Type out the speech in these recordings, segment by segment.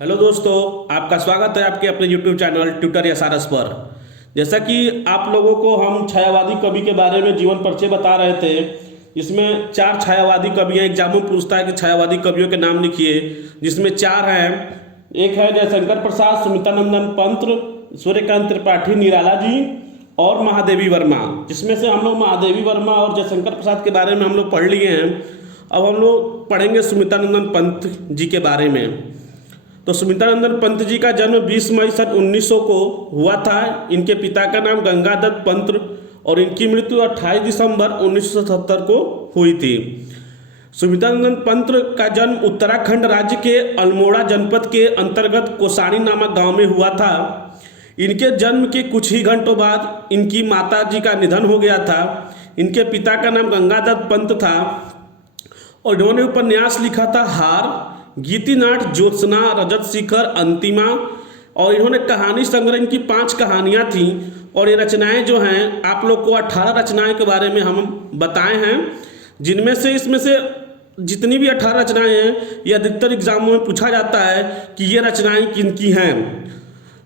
Hello दोस्तों, आपका स्वागत है आपके अपने YouTube चैनल ट्यूटर एसआरएस पर। जैसा कि आप लोगों को हम छायावादी कवि के बारे में जीवन परिचय बता रहे थे। इसमें 4 छायावादी कवि हैं। एग्जाम में पूछता है कि छायावादी कवियों के नाम लिखिए, जिसमें 4 हैं। एक है जयशंकर प्रसाद, सुमित्रानंदन पंत, सूर्यकांत त्रिपाठी, निराला जी और महादेवी वर्मा। जिसमें से हम लोग महादेवी वर्मा और जयशंकर प्रसाद के बारे में हम लोग पढ़ लिए हैं। अब हम लोग पढ़ेंगे सुमित्रानंदन पंत जी के बारे में। तो सुमित्रानंदन पंत जी का जन्म 20 मई सन 1900 को हुआ था। इनके पिता का नाम गंगादत्त पंत और इनकी मृत्यु 28 दिसंबर 1977 को हुई थी। सुमित्रानंदन पंत का जन्म उत्तराखंड राज्य के अल्मोड़ा जनपद के अंतर्गत कोसानी नामक गांव में हुआ था। इनके जन्म के कुछ ही घंटों बाद इनकी माता जी का निधन हो गया था। इनके पिता का नाम गंगादत्त पंत था और इन्होंने उपन्यास लिखा था हार, गीतिनाट, ज्योत्सना, रजत शिखर, अंतिमा। और इन्होंने कहानी संग्रह, इनकी 5 कहानियाँ थीं। और ये रचनाएं जो हैं, आप लोग को 18 रचनाएं के बारे में हम बताए हैं, जिनमें से इसमें से जितनी भी 18 रचनाएं हैं, ये अधिकतर एग्जामों में पूछा जाता है कि ये रचनाएं किनकी हैं।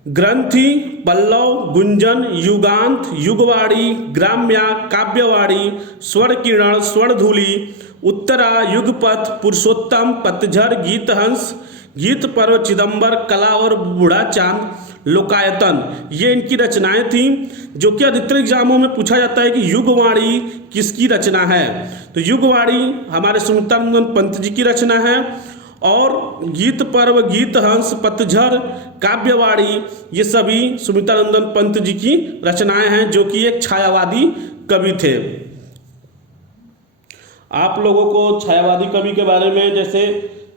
ग्रंथि, पल्लव, गुंजन, युगांत, युगवाणी, ग्राम्या, काव्यवाणी, स्वर्ण किरण, स्वर्णधूलि, उत्तरा, युगपथ, पुरुषोत्तम, पतझर, गीतहंस, गीत पर्व, चिदंबर, कला और बूढ़ा चांद, लोकायतन, ये इनकी रचनाएं थीं। जो कि अधिकतर एग्जामों में पूछा जाता है कि युगवाणी किसकी रचना है। तो युगवाणी हमारे सुमित्रानंदन पंत जी की रचना है। और गीत पर्व, गीतहंस, पतझर, काव्यवाणी, ये सभी सुमित्रानंदन पंत जी की रचनाएं हैं, जो कि एक छायावादी कवि थे। आप लोगों को छायावादी कवि के बारे में जैसे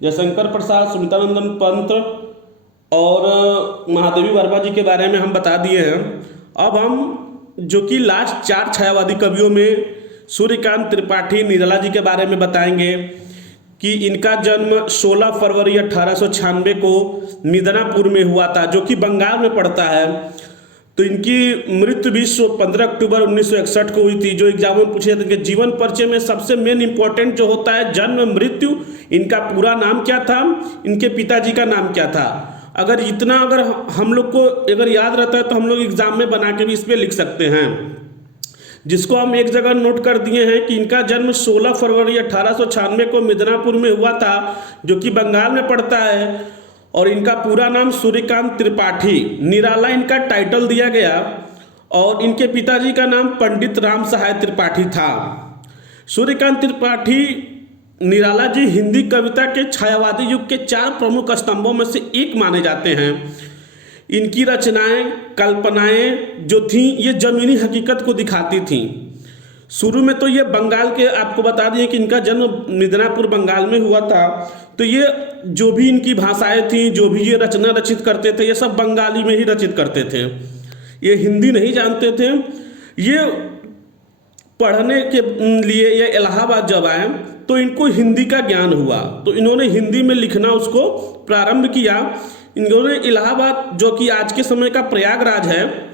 जयशंकर प्रसाद, सुमित्रानंदन पंत और महादेवी वर्मा जी के बारे में हम बता दिए हैं। अब हम जो कि लास्ट 4 छायावादी कवियों में सूर्यकांत त्रिपाठी, निराला जी के बारे में बताएंगे कि इनका जन्म 16 फरवरी 1896 को मिदनापुर में हुआ था, जो कि बंगाल में पड़ता है। तो इनकी मृत्यु भी 15 अक्टूबर 1961 को हुई थी। जो एग्जाम में पूछे थे कि जीवन परिचय में सबसे मेन इंपॉर्टेंट जो होता है जन्म, मृत्यु, इनका पूरा नाम क्या था, इनके पिताजी का नाम क्या था। अगर हम लोग को अगर याद रहता है तो हम लोग एग्जाम में बना के भी इस पर लिख सकते हैं, जिसको हम एक जगह नोट कर दिए हैं कि इनका जन्म 16 फरवरी 1896 को मिदनापुर में हुआ था, जो कि बंगाल में पड़ता है। और इनका पूरा नाम सूर्यकांत त्रिपाठी, निराला इनका टाइटल दिया गया। और इनके पिताजी का नाम पंडित राम सहाय त्रिपाठी था। सूर्यकांत त्रिपाठी, निराला जी हिंदी कविता के छायावादी युग के 4 प्रमुख स्तंभों में से एक माने जाते हैं। इनकी रचनाएं, कल्पनाएं जो थीं, ये जमीनी हकीकत को दिखाती थीं। शुरू में तो ये बंगाल के, आपको बता दिए कि इनका जन्म मिदनापुर बंगाल में हुआ था। तो ये जो भी इनकी भाषाएं थीं, जो भी ये रचना रचित करते थे, ये सब बंगाली में ही रचित करते थे। ये हिंदी नहीं जानते थे। ये पढ़ने के लिए ये इलाहाबाद जब आए तो इनको हिंदी का ज्ञान हुआ, तो इन्होंने हिंदी में लिखना उसको प्रारंभ किया। इन्होंने इलाहाबाद, जो कि आज के समय का प्रयागराज है,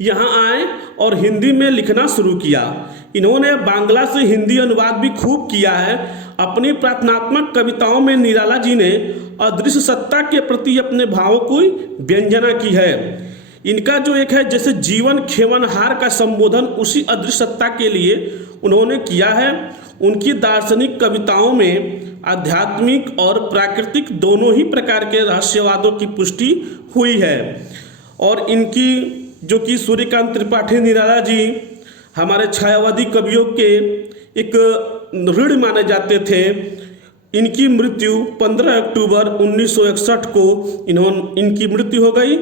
यहाँ आए और हिंदी में लिखना शुरू किया। इन्होंने बांग्ला से हिंदी अनुवाद भी खूब किया है। अपनी प्रार्थनात्मक कविताओं में निराला जी ने अदृश्य सत्ता के प्रति अपने भावों की व्यंजना की है। इनका जो एक है जैसे जीवन खेवनहार का संबोधन उसी अदृश्य सत्ता के लिए उन्होंने किया है। उनकी दार्शनिक कविताओं में आध्यात्मिक और प्राकृतिक दोनों ही प्रकार के रहस्यवादों की पुष्टि हुई है। और इनकी जो कि सूर्यकांत त्रिपाठी, निराला जी हमारे छायावादी कवियों के एक ऋण माने जाते थे। इनकी मृत्यु 15 अक्टूबर 1961 को इनकी मृत्यु हो गई।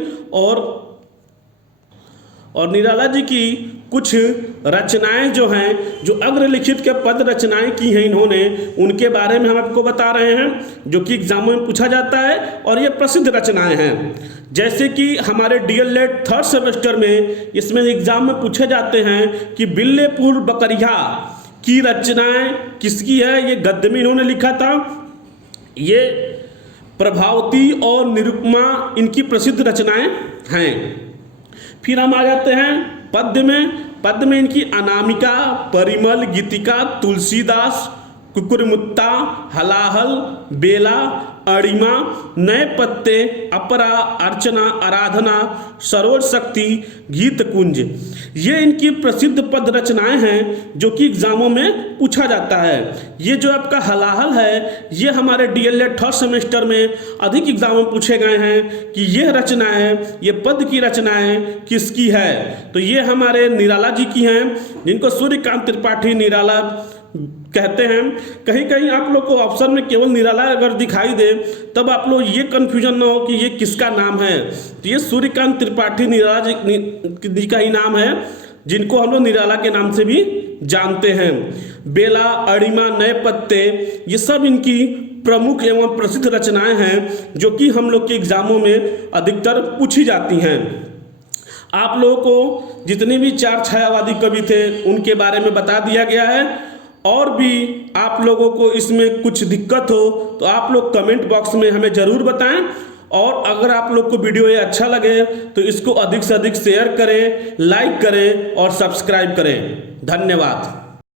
और निराला जी की कुछ रचनाएं जो हैं, जो अग्रलिखित के पद रचनाएं की हैं इन्होंने, उनके बारे में हम आपको बता रहे हैं, जो कि एग्जामों में पूछा जाता है। और ये प्रसिद्ध रचनाएं हैं, जैसे कि हमारे डीएलएड 3rd सेमेस्टर में इसमें एग्जाम में पूछे जाते हैं कि बिल्लेपुर बकरिया की रचनाएं किसकी है। ये गद्य में इन्होंने लिखा था। ये प्रभावती और निरुपमा इनकी प्रसिद्ध रचनाएं हैं। फिर हम आ जाते हैं पद्य में। पद्य में इनकी अनामिका, परिमल, गीतिका, तुलसीदास, कुकुरमुत्ता, हलाहल, बेला, अणिमा, नए पत्ते, अपरा, अर्चना, आराधना, सरोज शक्ति, गीत कुंज, ये इनकी प्रसिद्ध पद रचनाएं हैं जो कि एग्जामों में पूछा जाता है। ये जो आपका हलाहल है ये हमारे डीएलएड थर्ड सेमेस्टर में अधिक एग्जाम में पूछे गए हैं कि ये रचनाएं, ये पद की रचनाएं किसकी है। तो ये हमारे निराला जी की हैं, जिनको सूर्यकांत त्रिपाठी निराला कहते हैं। कहीं कहीं आप लोग को ऑप्शन में केवल निराला अगर दिखाई दे तब आप लोग ये कन्फ्यूजन ना हो कि ये किसका नाम है। तो ये सूर्यकांत त्रिपाठी निराला जी का ही नाम है, जिनको हम लोग निराला के नाम से भी जानते हैं। बेला, अणिमा, नए पत्ते, ये सब इनकी प्रमुख एवं प्रसिद्ध रचनाएं हैं जो कि हम लोग के एग्जामों में अधिकतर पूछी जाती हैं। आप लोगों को जितने भी 4 छायावादी कवि थे उनके बारे में बता दिया गया है। और भी आप लोगों को इसमें कुछ दिक्कत हो तो आप लोग कमेंट बॉक्स में हमें ज़रूर बताएं। और अगर आप लोग को वीडियो ये अच्छा लगे तो इसको अधिक से अधिक शेयर करें, लाइक करें और सब्सक्राइब करें। धन्यवाद।